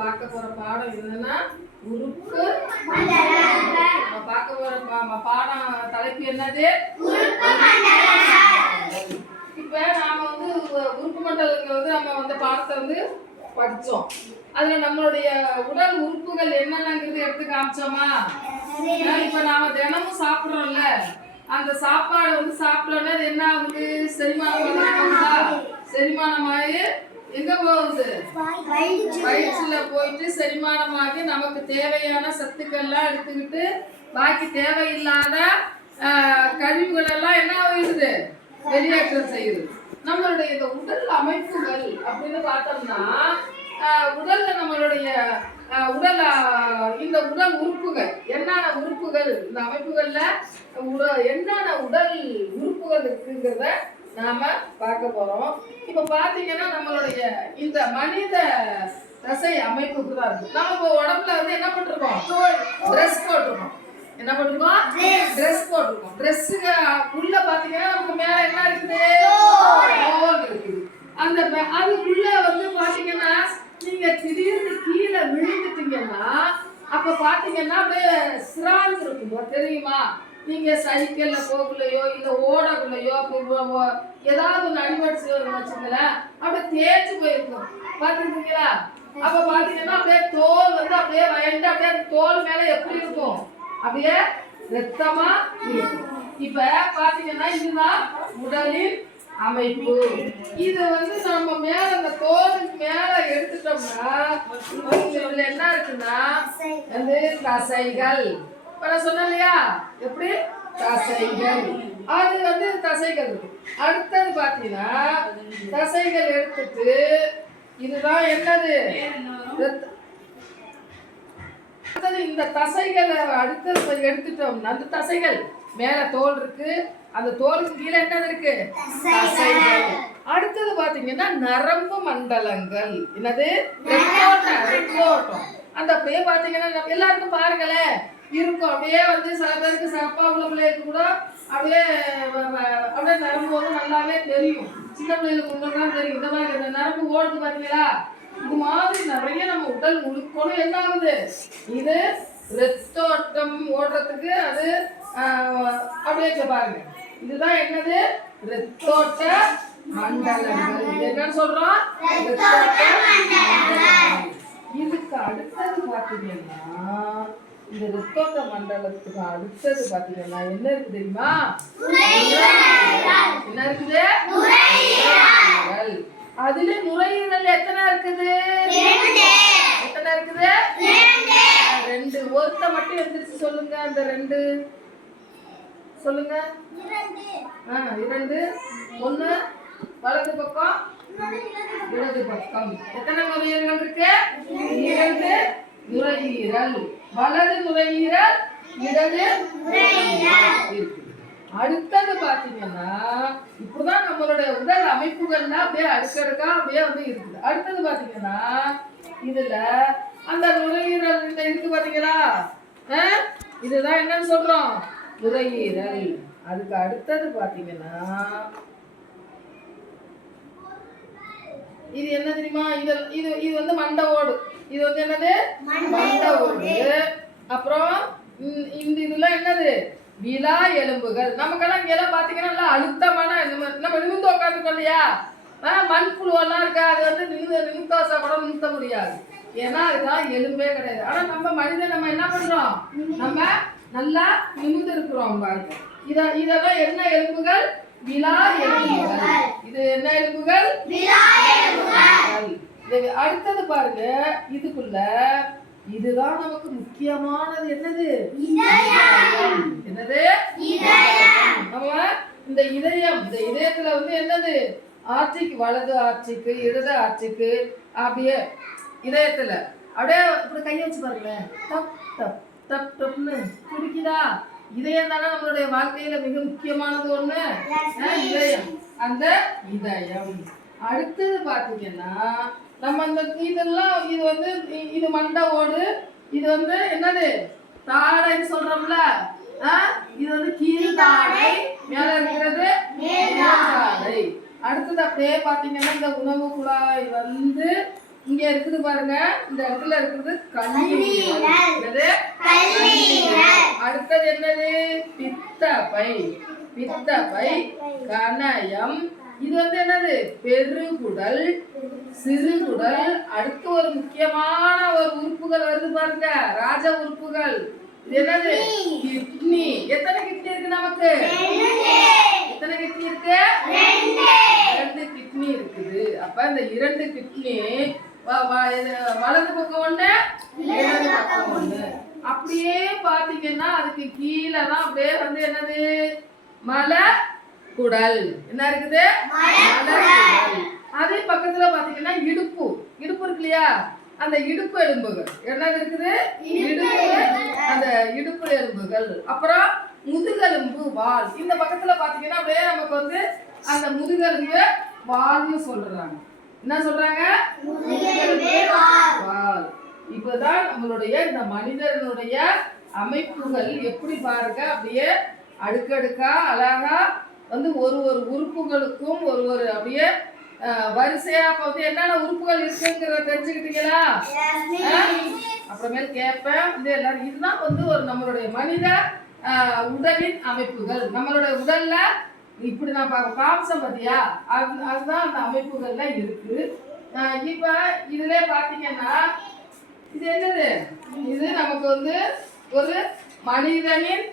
பார்க்க போற பாடம் என்னன்னா உறுப்பு நம்ம பார்க்க போற பாடம் தலைப்பு என்னது? இப்ப நாம வந்து உறுப்பு மண்டலங்கள் நம்ம வந்து பாடத்தை படிச்சோம். அதுல நம்மளுடைய உடல் உறுப்புகள் என்னென்னங்கிறது எடுத்து காமிச்சோமா? இப்ப நாம தினமும் சாப்பிடுறோம்ல, அந்த சாப்பாடு சாப்பிட்டோன்னா அது என்ன ஆகுது? செரிமானமாகி எங்க போகுது? வயிற்றுல போயிட்டு செரிமானமாகி நமக்கு தேவையான சத்துக்கள்லாம் எடுத்துக்கிட்டு பாக்கி தேவையில்லாத கழிவுகள் எல்லாம் என்ன ஆகுது? வெளியேற்றம் செய்யுது. நம்மளுடைய இந்த உடல் அமைப்புகள் அப்படின்னு பார்த்தோம்னா உடல்ல நம்மளுடைய இந்த உடல் உறுப்புகள் என்னென்ன உறுப்புகள், இந்த அமைப்புகள்ல என்னென்ன உடல் உறுப்புகள் இருக்குங்கிறத நாம பார்க்க போறோம். இப்ப பாத்தீங்கன்னா நம்மளுடைய இந்த மனித தசை அமைப்புக்கு தான் இருக்கு. நம்ம இப்போ உடம்புல என்ன பண்ணிருக்கோம்? ட்ரெஸ் போட்டிருக்கோம். என்ன பண்ணிருக்கோம்? ட்ரெஸ் போட்டிருக்கோம். ட்ரெஸ்ஸுக்கு உள்ள பாத்தீங்கன்னா நமக்கு மேல என்ன இருக்குது? தோல் இருக்குது. அந்த அதுக்குள்ள பாத்தீங்கன்னா நீங்க திடீர்னு கீழே விழுந்துட்டீங்கன்னா அப்ப பாத்தீங்கன்னா அப்படியே சிராஞ்சு இருக்கும், தெரியுமா? நீங்க சைக்கிள்ல போகலையோ இல்ல ஓடக்குள்ளையோ ஏதாவது ஒன்று அடிபடிச்சு வச்சுங்களேன், அப்படியே தேய்ச்சி போயிருக்கும், பாத்துருக்கீங்களா? அப்ப பாத்தீங்கன்னா அப்படியே தோல் அப்படியே வயண்டு அப்படியே தோல் மேல எப்படி இருக்கும்? அப்படியே ரத்தமா இருக்கும். இப்ப பாத்தீங்கன்னா இதுதான் உடலின் அமைப்பு. இது நம்ம மேல அந்த தோலுக்கு மேல எடுத்துட்டோம்னா இதுல என்ன இருக்குன்னா தசைகள். நான் சொன்னேன் இல்லையா? எப்படி? தசைகள். அது தசைகள் இருக்கு. அடுத்தது பாத்தீங்கன்னா தசைகள் எடுத்துட்டு இதுதான் என்னது? இந்த தசைகளை அடுத்தது எடுத்துட்டோம்னா அந்த தசைகள் மேல தோல் இருக்கு, அந்த தோலுக்கு கீழே என்னது இருக்கு? தசைகள். அடுத்தது பாத்தீங்கன்னா நரம்பு மண்டலங்கள். என்னது? ரத்தோட்டம். அந்த அப்படியே பாத்தீங்கன்னா எல்லாருக்கும் பாருங்களேன் இருக்கும். அப்படியே சில பேருக்கு அப்பா உள்ள பிள்ளைகளுக்கு கூட அப்படியே அப்படியே நரம்பு நல்லாவே தெரியும். சின்ன பிள்ளைகளுக்கு உங்களுக்கு தெரியும். இந்த மாதிரி இந்த நரம்பு ஓடுது பாத்தீங்களா? இது மாதிரி நிறைய நம்ம உடல் முழுக்கணும் என்ன ஆகுது? இது ரத்தோட்டம் ஓடுறதுக்கு அது அப்படியே பாருங்க. இதுதான் என்னது? ரத்தோட்ட மண்டலங்கள். என்னன்னு சொல்றோம்? ரத்தோட்ட மண்டலங்கள். இதுக்கு அடுத்தது பாத்தீங்கன்னா இந்த ரத்தோட்ட மண்டலத்துக்கு அடுத்தது பாத்தீங்கன்னா என்ன இருக்கு தெரியுமா? என்ன இருக்குது? அதுல நுரையீரல் எத்தனை இருக்குது? எத்தனை இருக்குது? 2. ஒருத்த மட்டும் எந்திரிச்சு சொல்லுங்க. அந்த 2 சொல்லுங்க. 2. 1 வலது பக்கம், இடது பக்கம். எத்தனை நுரையீரல் இருக்கு? 2 நுரையீரல். வலது நுரையீரல், இடது நுரையீரல். அடுத்தது பாத்தீங்கன்னா இப்படிதான் நம்மளுடைய உடல் அமைப்புகள்லாம் அப்படியே அடுக்கடுக்கா அப்படியே இருக்குது. அடுத்தது பாத்தீங்கன்னா இதுல அந்த நுரையீரல் இருக்கு பாத்தீங்களா? இதுதான் என்னன்னு சொல்றோம்? நுரையீரல். அதுக்கு அடுத்தது பாத்தீங்கன்னா இது என்ன தெரியுமா? இது மண்டை ஓடு. இது என்னது? மண்டை ஓடு. அப்புறம் இந்த இதெல்லாம் என்னது? விலா எலும்புகள். நமக்கெல்லாம் இங்கெல்லாம் பாத்தீங்கன்னா நல்லா அழுத்தமான நம்ம நிமிந்து உட்காந்துருக்கோம் இல்லையா? மண்புழுவெல்லாம் இருக்கா? அது நிமித்தோசை கூட நிமித்த முடியாது. ஏன்னா அதுதான் எலும்பே கிடையாது. ஆனா நம்ம மனிதன் நம்ம என்ன பண்றோம்? நம்ம நல்லா நிமிந்து இருக்கிறோம் பாருங்க. இதெல்லாம் என்ன எலும்புகள்? விலா எலும்புகள். இது என்ன எலும்புகள்? விலா எலும்புகள். அடுத்தது பாருங்க, இதுக்குள்ள இதுதான் நமக்கு முக்கியமானது. என்னது? என்னது? நம்ம இந்த இதயம், இந்த இதயத்துல என்னது? ஆட்சிக்கு, வலது ஆட்சிக்கு, இடது ஆட்சிக்கு, அப்படியே இதயத்துல அப்படியே இப்படி கையை வச்சு பாருங்களேன். டப் டப் டப் டப்னு துடிக்குதா? இதயம் தானே நம்மளுடைய வாழ்க்கையில மிக முக்கியமானது ஒண்ணு. இதயம். அந்த இதயம். அடுத்தது பாத்தீங்கன்னா நம்ம இதெல்லாம் இது மண்டை ஓடு. இது என்னது? தாடைன்னு சொல்றோம்ல. இது கீழ் தாடை, மேல இருக்கிறது மேல் தாடை. அடுத்தது அப்படியே பாத்தீங்கன்னா இந்த உணவு குழாய் இங்க இருக்குது பாருங்க, இந்த இடத்துல இருக்குது கல்லீரல். என்னது? அடுத்தது என்னது? பித்தப்பை. பித்தப்பை, கணையம். இது வந்து என்னது? பெருகுடல், சிறுகுடல். அடுத்து ஒரு முக்கியமான ஒரு உறுப்புகள் வருது பாருங்க, ராஜ உறுப்புகள். இது என்னது? கிட்னி. எத்தனை கிட்னி இருக்கு நமக்கு? எத்தனை கிட்னி இருக்கு? 2 கிட்னி இருக்குது. அப்ப இந்த 2 கிட்னி வலது பக்கம் ஒண்ணு, இடது பக்கம் ஒண்ணு. அப்படியே பாத்தீங்கன்னா அதுக்கு கீழே தான் அப்படியே வந்து என்னது? மலக்குடல். என்ன இருக்குது? மலக்குடல். அதே பக்கத்துல பாத்தீங்கன்னா இடுப்பு. இடுப்பு இருக்கு இல்லையா? அந்த இடுப்பு எலும்புகள் என்னது இருக்குது? இடுப்பு. அந்த இடுப்பு எலும்புகள். அப்புறம் முதுகெலும்பு, வால். இந்த பக்கத்துல பாத்தீங்கன்னா அப்படியே நமக்கு வந்து அந்த முதுகெலும்பு வால்னு சொல்றாங்க. என்ன சொல்றாங்க? முதுகெலும்பு, வால். இப்பதான் நம்மளுடைய இந்த மனிதனுடைய அமைப்புகள் எப்படி பாருங்க, அப்படியே அடுக்கடுக்கா அழகா வந்து ஒரு ஒரு உறுப்புகளுக்கும் ஒரு அப்படியே வரிசையா வந்து என்னென்ன உறுப்புகள் இருக்குங்கிறத தெரிஞ்சுக்கிட்டீங்களா? அப்புறமேல் கேட்பேன் வந்து எல்லாரும். இதுதான் வந்து ஒரு நம்மளுடைய மனித உடலின் அமைப்புகள். நம்மளுடைய உடல்ல இப்படி நான் காமிச்சேன் பார்த்தியா, அதுதான் அந்த அமைப்புகள்ல இருக்கு. இப்ப இதுல பாத்தீங்கன்னா இது என்னது? இது நமக்கு வந்து ஒரு மனிதனின்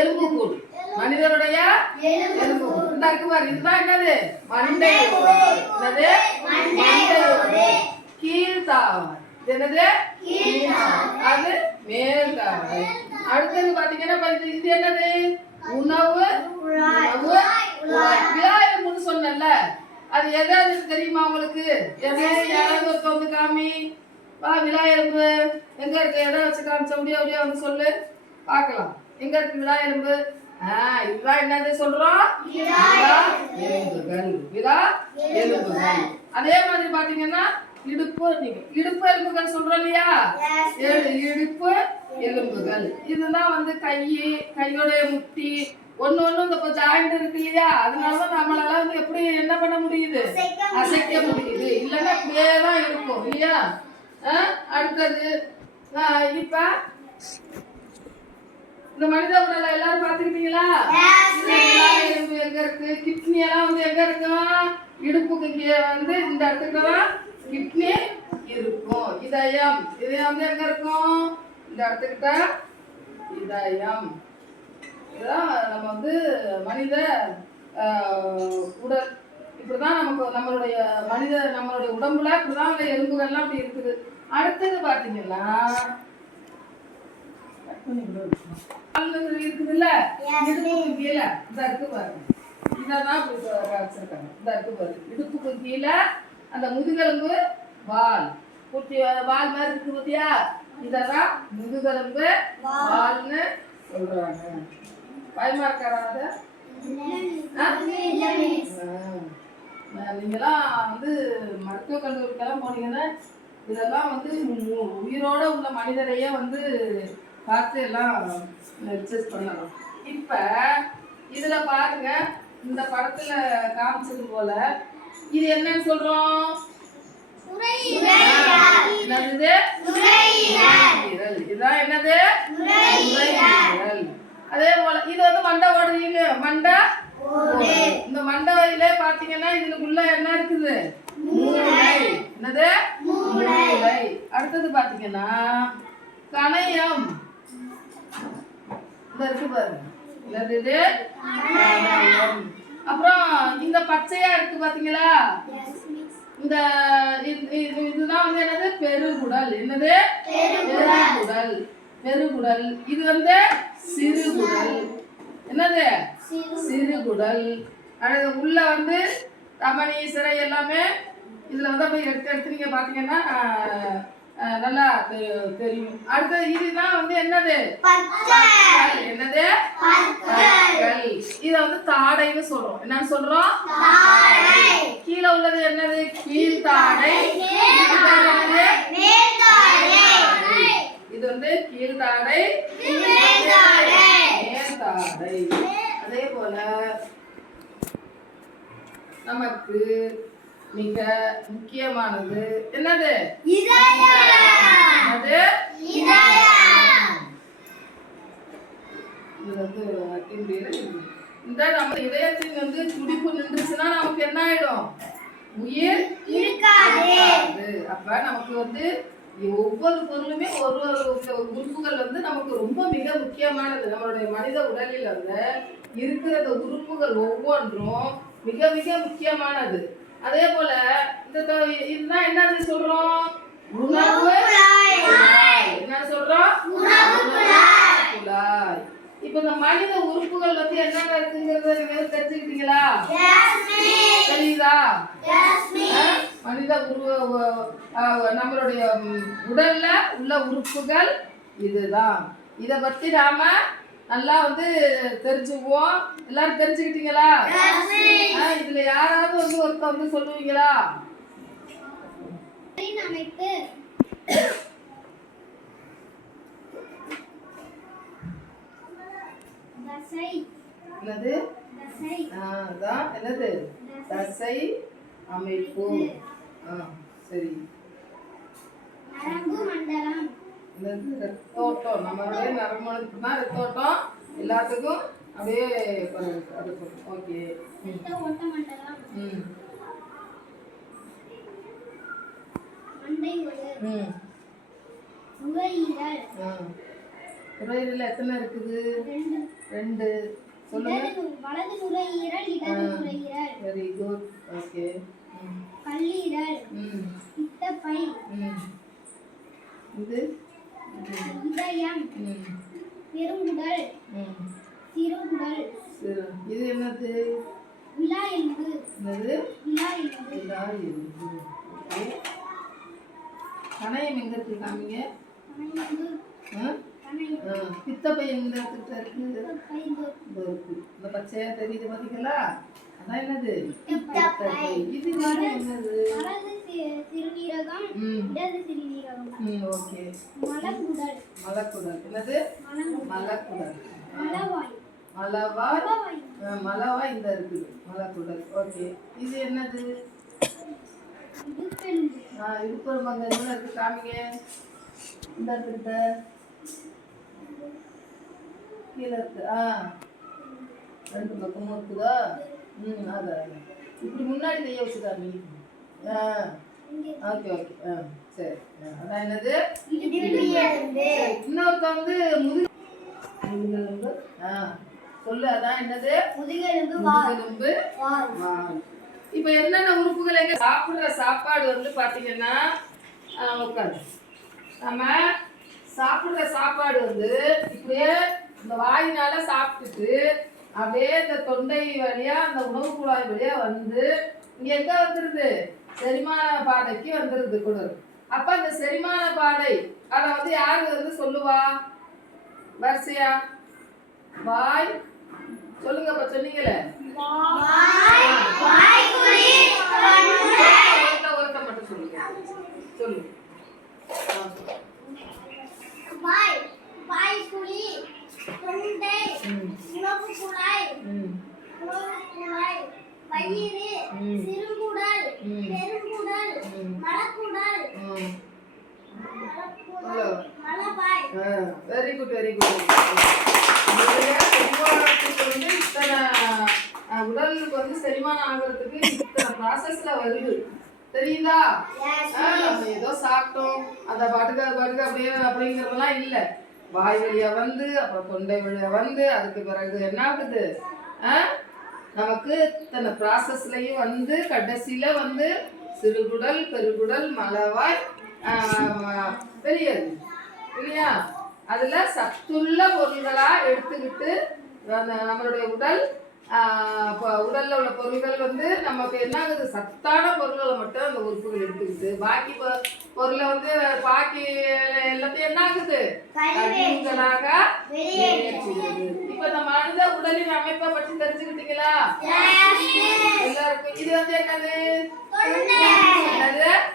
எலும்புக்கூடு. மனிதனுடைய எலும்புக்கூடு இந்த இருக்கு பாரு. இதுதான் என்னது? மண்டை. என்னது? மண்டை. கீழ்த்தாவரை. என்னது? அது மேல்தாவரை. அடுத்தது பாத்தீங்கன்னா இது என்னது? உணவு. விலா எலும்புன்னு சொன்னல, அது எதாவது தெரியுமா உங்களுக்கு? யாராவது ஒருத்த வந்து காமி வா. விலா எலும்பு எங்க இருக்கு? எதை வச்சு காமிச்ச முடியும்? அப்படியே வந்து சொல்லு பார்க்கலாம். எங்க இருக்கு விலா எலும்பு? இதுதான் என்னது சொல்றோம்? விலா எலும்புகள். விலா எலும்புகள். அதே மாதிரி பாத்தீங்கன்னா இடுப்பு. இடுப்பு எலும்புகள் சொல்றோம் இல்லையா? இடுப்பு எலும்புகள். இதுதான் வந்து கையோடைய முட்டி ஒண்ணு இந்த ஜாயிண்ட் இருக்கு இல்லையா? அதனாலதான் நம்மளால வந்து எப்படி என்ன பண்ண முடியுது? அசைக்க முடியுது. இல்லைன்னா அப்படியே தான் இருக்கும் இல்லையா? அடுத்தது இப்ப இந்த மனித உடலை எல்லாரும் பாத்துக்கிட்டீங்களா? எலும்பு எங்க இருக்கு? கிட்னி எல்லாம் வந்து எங்க இருக்கும்? இடுப்புக்கு வந்து இந்த இடத்துக்கு கிட்னி இருக்கும். இதயம். இதயம் வந்து எங்க இருக்கும்? இந்த இடத்துக்கிட்ட இதயம். இதுதான் நம்ம வந்து மனித உடல். இப்படிதான் நமக்கு நம்மளுடைய உடம்புல இப்படிதான் அந்த எலும்புகள்லாம் அப்படி இருக்குது. அடுத்தது பாத்தீங்கன்னா இருக்குதுல்ல, இடுப்புக்கு கீழே இந்த இருக்கு பாருங்க. இதான் வச்சிருக்காங்க. இந்த இருக்கு பாருங்க. இடுப்புக்கு கீழே அந்த முதுகெலும்பு, வால். வால் மாதிரி இருக்கு பத்தியா? இததான் முதுகெலும்பு, வால்னு சொல்றாங்க. பயமா இருக்காத? நீங்கெல்லாம் வந்து மருத்துவ கல்லூரிக்கெல்லாம் போனீங்கன்னா இதெல்லாம் வந்து உயிரோட உள்ள மனிதரையே வந்து பார்த்து எல்லாம் ரிசர்ச் பண்ணலாம். இப்ப இதுல பாருங்க, இந்த படத்துல காமிச்சது போல இது என்னன்னு சொல்றோம்? என்னது? இதுதான் என்னது? நுரையீரல். அதே போல இது வந்து மண்டை ஓடுறீங்க. மண்டை. இந்த மண்டையில பாத்தீங்கன்னா இதுக்குள்ள என்ன இருக்குது? மூளை. என்னது? மூளை. அடுத்தது பாத்தீங்கன்னா கணையம். இந்த இருக்கு பாருங்க. என்னது? கணையம். அப்புறம் இந்த பச்சையா இருக்கு பாத்தீங்களா? இந்த இதுதான் வந்து என்னது? பெருகுடல். என்னது? பெருகுடல். பெருகுடல். இது வந்து சிறுகுடல். என்னது? சிறுகுடல். உள்ள வந்து ரமணி, சிறை எல்லாமே இதுல வந்து அப்படியே எடுத்து நீங்க பாத்தீங்கன்னா நல்லா தெரியும். அடுத்தது இதுதான் வந்து என்னது? என்னது? இத வந்து தாடைன்னு சொல்றோம். என்னன்னு சொல்றோம்? கீழே உள்ளது என்னது? கீழ்தாடை. இது வந்து கீழ்தாடை, மேல்தாடை. அதே போல நமக்கு மிக முக்கியமானது என்னது? அது இந்த நம்ம இதயத்தின் வந்து துடிப்பு நின்றுச்சுன்னா நமக்கு என்ன ஆயிடும்? உயிர் இருக்காது. அப்ப நமக்கு வந்து ஒவ்வொரு பொருளுமே ஒரு உறுப்புகள் வந்து நமக்கு ரொம்ப மிக முக்கியமானது. நம்மளுடைய மனித உடலில் வந்து இருக்கிற உறுப்புகள் ஒவ்வொன்றும் மிக மிக முக்கியமானது. அதே போல இதுதான் என்னது சொல்றோம்? உணவு என்ன சொல்றோம்? குழாய். இப்ப இந்த மனித உறுப்புகள் வந்து என்னென்ன இருக்குங்கிறத நீங்க தெரிஞ்சுக்கிட்டீங்களா? தெரியுதா? மனித நம்மளுடைய உடல்ல உள்ள உறுப்புகள் இதுதான். இத பத்தி நாம நல்லா வந்து தெரிஞ்சுக்குவோம். எல்லாரும் தெரிஞ்சுக்கிட்டீங்களா? இதுல யாராவது வந்து ஒருத்தர் வந்து சொல்லுவீங்களா? என்னது? அதான் என்னது? தசை அமைப்பு. சரி. ரத்தோட்டம். நம்மளுடைய நரம்புக்கு தான் ரத்தோட்டம் எல்லாத்துக்கும் அப்படியே ஓகே. நுரையீரல் எத்தனை இருக்குது? 2. சொல்லுங்க. வலது நுரையீரல், இடது நுரையீரல். Very good. ஓகே. கல்லீரல், பித்தப்பை, இது இதயம், பெருங்குடல், சிறுகுடல். இது என்னது? விலா எலும்பு. என்னது? விலா எலும்பு. விலா எலும்பு. ஓகே. கணையம் எங்க இருக்கு காமிங்க? பித்தப்பை எந்த இடத்துல இருக்கு? இந்த பச்சையா தெரியுது பாத்தீங்களா? அதான் என்னது? பித்தப்பை. இது என்னது? சிறுநீரகம், இடது சிறுநீரகம். ஓகே. மலக்குடல். மலக்குடல். என்னது? மலக்குடல். மலவாய். மலவாய் இந்த இருக்குது. மலக்குடல். ஓகே. இது என்னது? இடுப்பெலும்பு. இடுப்பெலும்பு அங்க என்ன இருக்கு காமிங்க? இந்த இடத்துல கீழே இருக்கு. 2 பக்கமும் இருக்குதா? அதான் இப்படி முன்னாடி கைய வச்சுக்காமி. Okay okay. சரி. அதான் என்னது? இன்னொருத்த வந்து முதுகெலும்பு. சொல்லு. அதான் என்னது? முதுகெலும்பு. இப்ப என்னென்ன உறுப்புகள் எங்க சாப்பிடுற சாப்பாடு வந்து பாத்தீங்கன்னா உட்காந்து நம்ம சாப்பிடுற சாப்பாடு வந்து இப்படியே இந்த வாயினால சாப்பிட்டுட்டு அப்படியே இந்த தொண்டை வழியா அந்த உணவு குழாய் வழியா வந்து இங்க எங்க வந்துருது? செரிமான பாதைக்கு வந்துருது குடல். அப்ப அந்த செரிமான பாதை அத வந்து யாரு வந்து சொல்லுவா? வரிசையா வாய் சொல்லுங்க. அப்ப சொன்னீங்களே ஒருத்த மட்டும் சொல்லுங்க. சொல்லுங்க. வாய்க்குழி, தொண்டை, உணவு குழாய், வயிறு, சிறுகுடல், பெருங்குடல், மலக்குடல், மலவாய். Very good very good. வந்து இத்தனை உடலுக்கு வந்து செரிமானம் ஆகிறதுக்கு இத்தனை ப்ராசஸ்ல வருது தெரியுதா? நம்ம ஏதோ சாப்பிட்டோம் அந்த பாட்டுக்கு அப்படியே அப்படிங்கிறதெல்லாம் இல்லை. வாய் வழியா வந்து அப்புறம் தொண்டை வழியா வந்து அதுக்கு பிறகு என்ன ஆகுது? நமக்கு இத்தனை ப்ராசஸ்லயும் வந்து கடைசியில வந்து சிறுகுடல், பெருகுடல், மலவாய் வெளியேறுது இல்லையா? அதுல சத்துள்ள பொருள்களா எடுத்துக்கிட்டு நம்மளுடைய உடல்ல உள்ள பொருள்கள் வந்து நமக்கு என்ன ஆகுது? சத்தான பொருள்களை மட்டும் அந்த உறுப்புகள் எடுத்துக்கிட்டு பாக்கி பொருளை வந்து பாக்கி எல்லாத்தையும் என்ன ஆகுது? கழிவுகளாக வெளியேற்றுகிறது. இப்ப இந்த மனித உடலின் அமைப்பை பற்றி தெரிஞ்சுக்கிட்டீங்களா எல்லாருக்கும்? இது வந்து என்னது?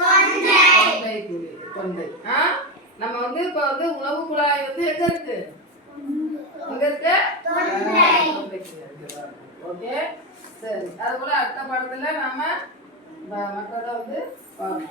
தொண்டை குழி. தொண்டை. நம்ம வந்து இப்ப வந்து உணவு குழாய் வந்து எங்க இருக்கு? எங்க இருக்கு? ஓகே. சரி. அதுபோல அடுத்த பாடத்துல நம்ம மற்றதை வந்து பார்ப்போம்.